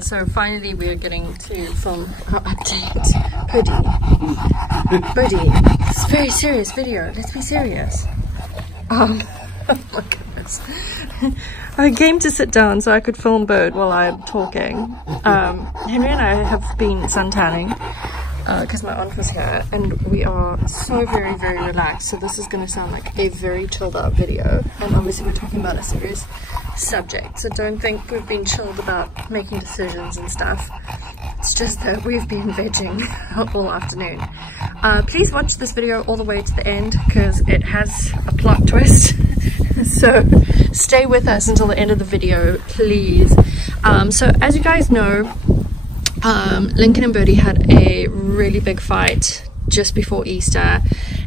So finally we are getting to film our update. Birdie, it's a very serious video. Let's be serious. Oh my goodness. I came to sit down so I could film Bird while I'm talking. Henry and I have been suntanning because my aunt was here, and we are so very relaxed. So this is going to sound like a very chilled out video, and obviously we're talking about a serious subject, so don't think we've been chilled about making decisions and stuff. It's just that we've been vegging all afternoon. Please watch this video all the way to the end because it has a plot twist. So stay with us until the end of the video, please. So as you guys know, Lincoln and Birdie had a really big fight just before Easter,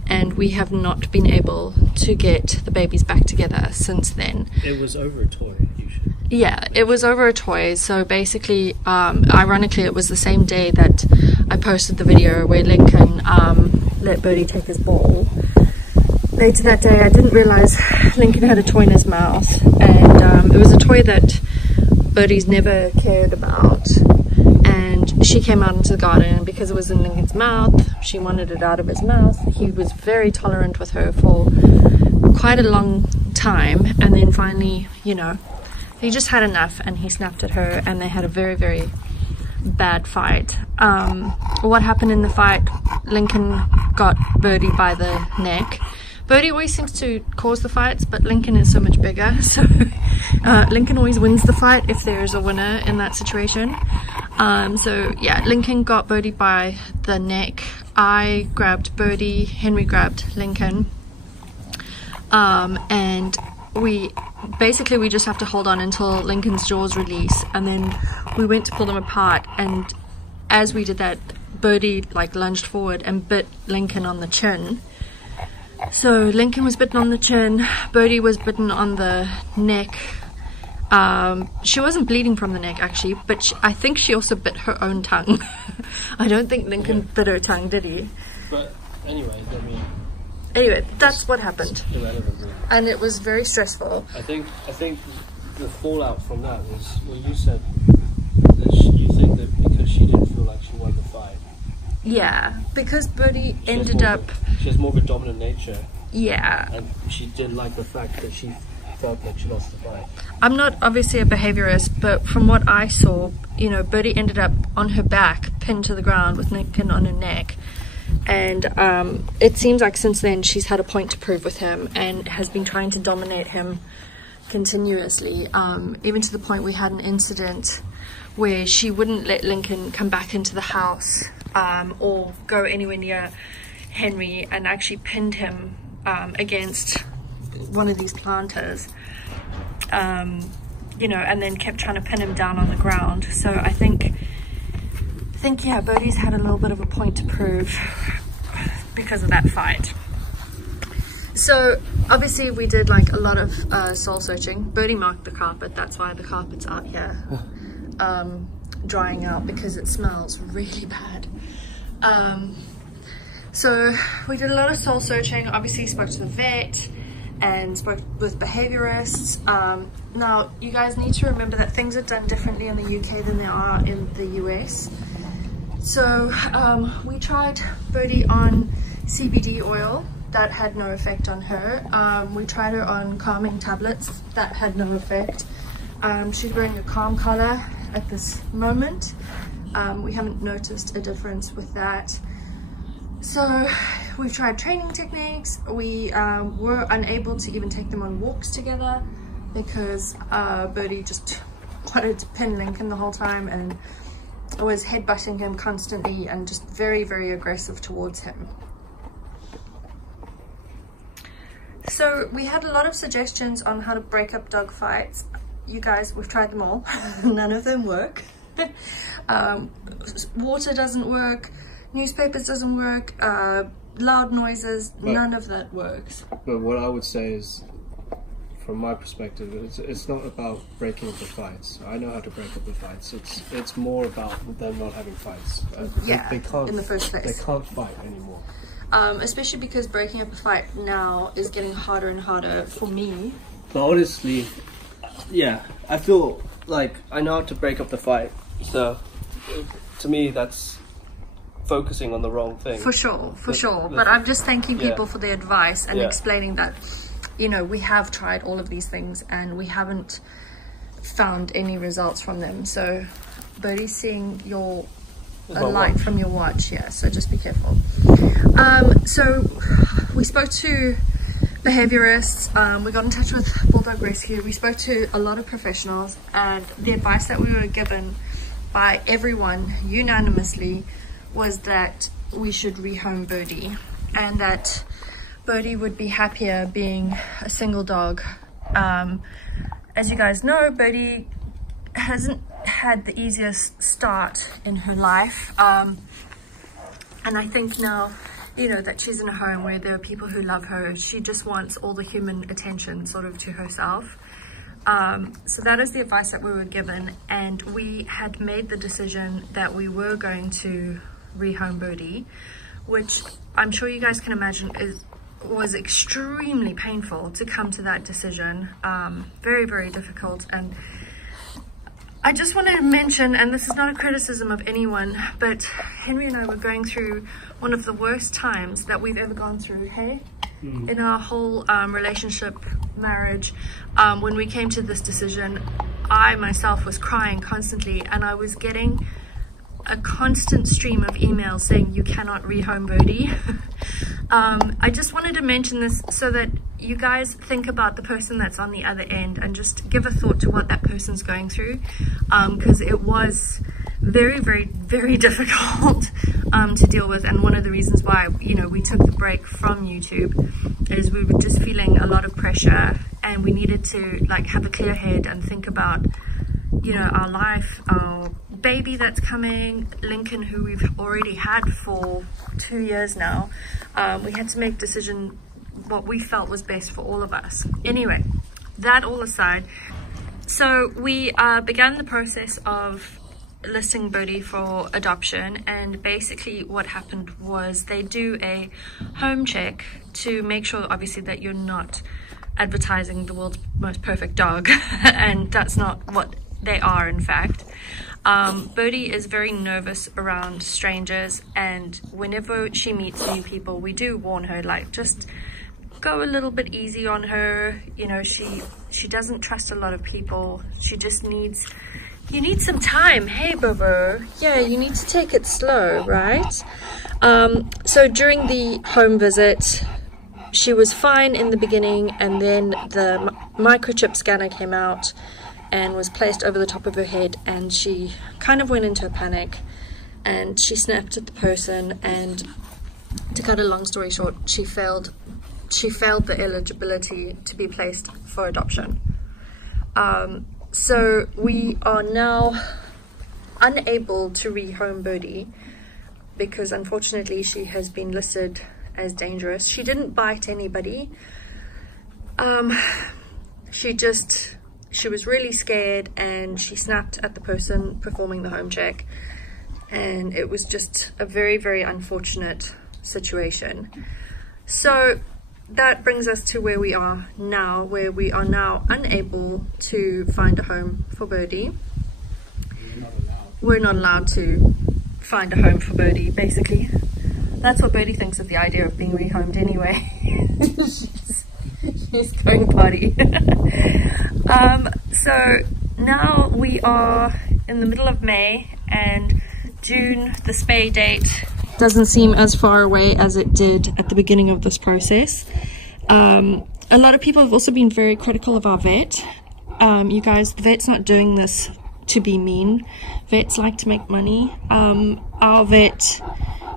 and we have not been able to get the babies back together since then. It was over a toy, usually. Yeah, it was over a toy. So basically, ironically, it was the same day that I posted the video where Lincoln let Birdie take his ball. Later that day, I didn't realize Lincoln had a toy in his mouth, and it was a toy that Birdie's never cared about. And she came out into the garden, and because it was in Lincoln's mouth, she wanted it out of his mouth. He was very tolerant with her for quite a long time, and then finally, you know, he just had enough and he snapped at her, and they had a very bad fight. What happened in the fight? Lincoln got Birdie by the neck. Birdie always seems to cause the fights, but Lincoln is so much bigger, so Lincoln always wins the fight if there is a winner in that situation. So yeah, Lincoln got Birdie by the neck. I grabbed Birdie, Henry grabbed Lincoln, and we just have to hold on until Lincoln's jaws release, and then we went to pull them apart, and as we did that, Birdie like lunged forward and bit Lincoln on the chin. So Lincoln was bitten on the chin, Birdie was bitten on the neck. She wasn't bleeding from the neck actually, but I think she also bit her own tongue. I don't think Lincoln bit her tongue, did he? But anyway, anyway, that's what happened. Irrelevant, really. And it was very stressful. I think the fallout from that was, well, you said that you think that because she didn't feel like she won the fight. Yeah, because Birdie ended up... She has more of a dominant nature. Yeah. And she didn't like the fact that she felt like she lost the fight. I'm not obviously a behaviorist, but from what I saw, you know, Birdie ended up on her back, pinned to the ground with Lincoln on her neck. And it seems like since then she's had a point to prove with him and has been trying to dominate him continuously, even to the point we had an incident where she wouldn't let Lincoln come back into the house or go anywhere near Henry, and actually pinned him against one of these planters, you know, and then kept trying to pin him down on the ground. So I think yeah, Birdie's had a little bit of a point to prove because of that fight. So obviously we did like a lot of soul searching. Birdie marked the carpet, that's why the carpet's out here drying out, because it smells really bad. So we did a lot of soul searching, obviously spoke to the vet and spoke with behaviorists. Now you guys need to remember that things are done differently in the UK than they are in the US. So we tried Birdie on CBD oil, that had no effect on her. We tried her on calming tablets, that had no effect. She's wearing a calm collar at this moment. We haven't noticed a difference with that. So we've tried training techniques. We were unable to even take them on walks together because Birdie just wanted to pin Lincoln the whole time and was headbutting him constantly and just very aggressive towards him. So we had a lot of suggestions on how to break up dog fights. You guys, we've tried them all. None of them work. Water doesn't work, newspapers doesn't work, loud noises, none of that works. But what I would say is, from my perspective, it's not about breaking up the fights. I know how to break up the fights. It's more about them not having fights. Yeah, they can't, in the first place. They can't fight anymore. Especially because breaking up a fight now is getting harder and harder for me. But honestly, yeah, I feel like I know how to break up the fight. So to me, that's focusing on the wrong thing. For sure, but I'm just thanking people for the advice and explaining that, you know, we have tried all of these things and we haven't found any results from them. So Birdie's seeing a light from your watch, so just be careful. So we spoke to behaviorists, we got in touch with Bulldog Rescue, we spoke to a lot of professionals, and the advice that we were given by everyone unanimously was that we should rehome Birdie, and that Birdie would be happier being a single dog. As you guys know, Birdie hasn't had the easiest start in her life, and I think now, you know, that she's in a home where there are people who love her, she just wants all the human attention sort of to herself. So that is the advice that we were given, and we had made the decision that we were going to rehome Birdie, which I'm sure you guys can imagine was extremely painful to come to that decision. Very, very difficult. And I just want to mention, and this is not a criticism of anyone, but Henry and I were going through one of the worst times that we've ever gone through, in our whole relationship, marriage. When we came to this decision, I myself was crying constantly, and I was getting a constant stream of emails saying you cannot rehome Birdie. I just wanted to mention this so that you guys think about the person that's on the other end and just give a thought to what that person's going through, because it was very, very, very difficult to deal with. And one of the reasons why, you know, we took the break from YouTube is we were just feeling a lot of pressure, and we needed to like have a clear head and think about, you know, our life, our baby that's coming, Lincoln, who we've already had for 2 years now. We had to make decision what we felt was best for all of us. Anyway, that all aside, so we began the process of listing Birdie for adoption, and basically what happened was they do a home check to make sure, obviously, that you're not advertising the world's most perfect dog, and that's not what they are, in fact. Birdie is very nervous around strangers, and whenever she meets new people, we do warn her, like, just go a little bit easy on her. You know, she doesn't trust a lot of people. She just needs, you need some time. Hey, Bobo. Yeah, you need to take it slow, right? So during the home visit, she was fine in the beginning, and then the microchip scanner came out and was placed over the top of her head, and she kind of went into a panic, and she snapped at the person, and to cut a long story short, she failed the eligibility to be placed for adoption. So we are now unable to rehome Birdie because unfortunately she has been listed as dangerous. She didn't bite anybody. She was really scared, and she snapped at the person performing the home check, and it was just a very, very unfortunate situation. So that brings us to where we are now, where we are now unable to find a home for Birdie. We're not allowed to find a home for Birdie, basically. That's what Birdie thinks of the idea of being rehomed anyway. She's going party. So now we are in the middle of May, and June, the spay date, doesn't seem as far away as it did at the beginning of this process. A lot of people have also been very critical of our vet. You guys, the vet's not doing this to be mean. Vets like to make money. Our vet,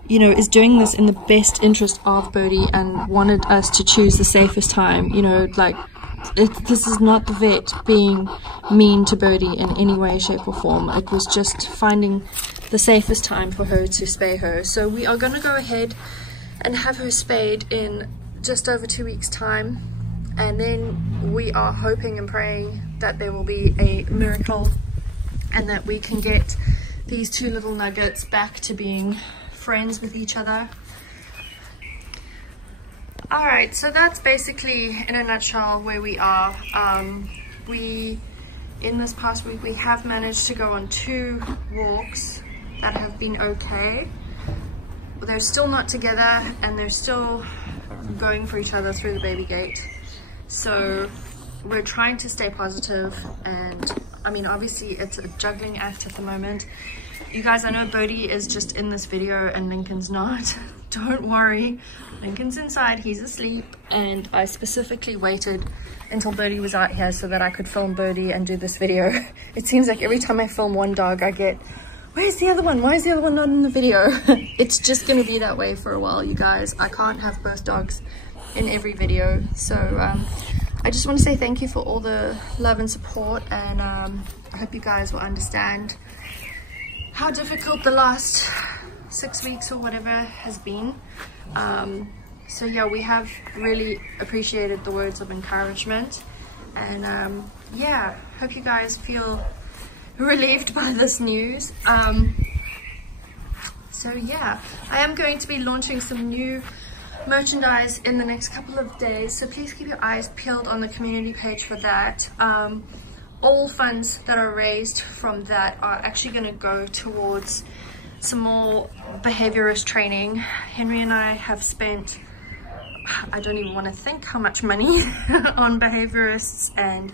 you know, is doing this in the best interest of Birdie and wanted us to choose the safest time. You know, like, this is not the vet being mean to Birdie in any way, shape or form. It was just finding the safest time for her to spay her. So we are going to go ahead and have her spayed in just over 2 weeks' time, and then we are hoping and praying that there will be a miracle and that we can get these two little nuggets back to being friends with each other. Alright, so that's basically in a nutshell where we are. We in this past week we have managed to go on 2 walks that have been okay. They're still not together and they're still going for each other through the baby gate. So we're trying to stay positive, and I mean, obviously it's a juggling act at the moment. You guys, I know Birdie is just in this video and Lincoln's not. Don't worry, Lincoln's inside, he's asleep, and I specifically waited until Birdie was out here so that I could film Birdie and do this video. It seems like every time I film one dog I get, where's the other one? Why is the other one not in the video? It's just gonna be that way for a while, you guys. I can't have both dogs in every video. So I just want to say thank you for all the love and support, and I hope you guys will understand how difficult the last 6 weeks or whatever has been. So yeah, we have really appreciated the words of encouragement, and yeah, hope you guys feel relieved by this news. So yeah, I am going to be launching some new merchandise in the next couple of days, so please keep your eyes peeled on the community page for that. All funds that are raised from that are actually going to go towards some more behaviorist training. Henry and I have spent, I don't even want to think how much money on behaviorists and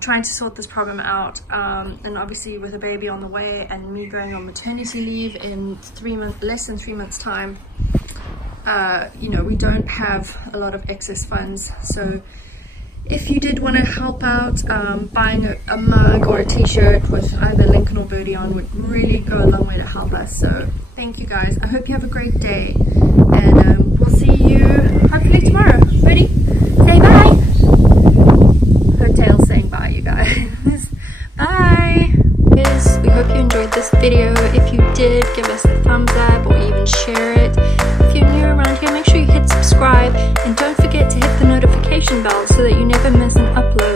trying to sort this problem out, and obviously with a baby on the way and me going on maternity leave in less than 3 months time, you know, we don't have a lot of excess funds. So if you did want to help out, buying a mug or a t-shirt with either Lincoln or Birdie on would really go a long way to help us. So thank you guys. I hope you have a great day, and we'll see you hopefully tomorrow. Birdie, say bye. Her tail's saying bye, you guys. Bye. We hope you enjoyed this video. If you did, give us a thumbs up or even share it. If you're new around here, make sure you hit subscribe, and don't forget to hit the notification bell so that you never miss an upload.